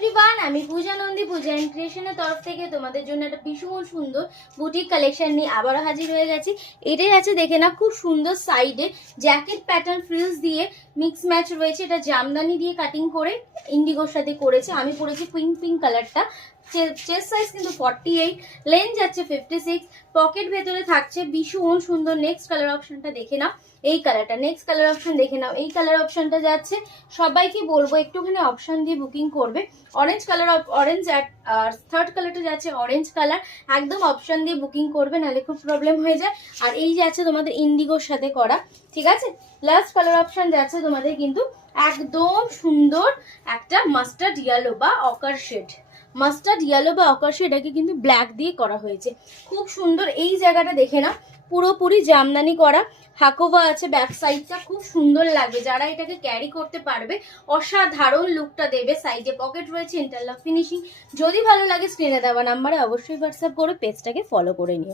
Everyone, আমি পূজা নন্দী, পূজা and ক্রিয়েশনের তরফ থেকে তোমাদের জন্য একটা ভীষণ সুন্দর বুটিক কালেকশন নিয়ে আবারও হাজির হয়ে গেছি। এটাই আছে, দেখে না, খুব সুন্দর সাইডে জ্যাকেট প্যাটার্ন ফ্রিলস দিয়ে মিক্স ম্যাচ রয়েছে। এটা জামদানি দিয়ে কাটিং করে ইন্ডিগোর সাথে করেছে। আমি পরেছি পিঙ্ক পিঙ্ক কালারটা। চেস্ট সাইজ কিন্তু 48, লেন্থ যাচ্ছে 56, পকেট ভেতরে থাকছে। ভীষণ সুন্দর। নেক্সট কালার অপশনটা দেখে নাও, এই কালারটা। নেক্সট কালার অপশন দেখে নাও, এই কালার অপশনটা যাচ্ছে। সবাইকে বলবো একটুখানি অপশন দিয়ে বুকিং করবে। অরেঞ্জ কালার, অরেঞ্জ আর থার্ড কালারটা যাচ্ছে অরেঞ্জ কালার। একদম অপশন দিয়ে বুকিং করবে, নাহলে খুব প্রবলেম হয়ে যায়। আর এই যাচ্ছে তোমাদের ইন্ডিগোর সাথে করা, ঠিক আছে। লাস্ট কালার অপশন যাচ্ছে তোমাদের কিন্তু একদম সুন্দর একটা মাস্টার্ড ইয়েলো বা অকার শেড। মাস্টার্ড ইয়েলো বা অকার শেড, এটাকে কিন্তু ব্ল্যাক দিয়ে করা হয়েছে। খুব সুন্দর। এই জায়গাটা দেখে না, পুরোপুরি জামদানি করা। হাকোভা আছে ব্যাক সাইডটা, খুব সুন্দর লাগবে। যারা এটাকে ক্যারি করতে পারবে অসাধারণ লুকটা দেবে। সাইডে পকেট রয়েছে, ইন্টারলক ফিনিশিং। যদি ভালো লাগে স্ক্রিনে দেওয়া নাম্বারে অবশ্যই হোয়াটসঅ্যাপ করে পেজটাকে ফলো করে নিও।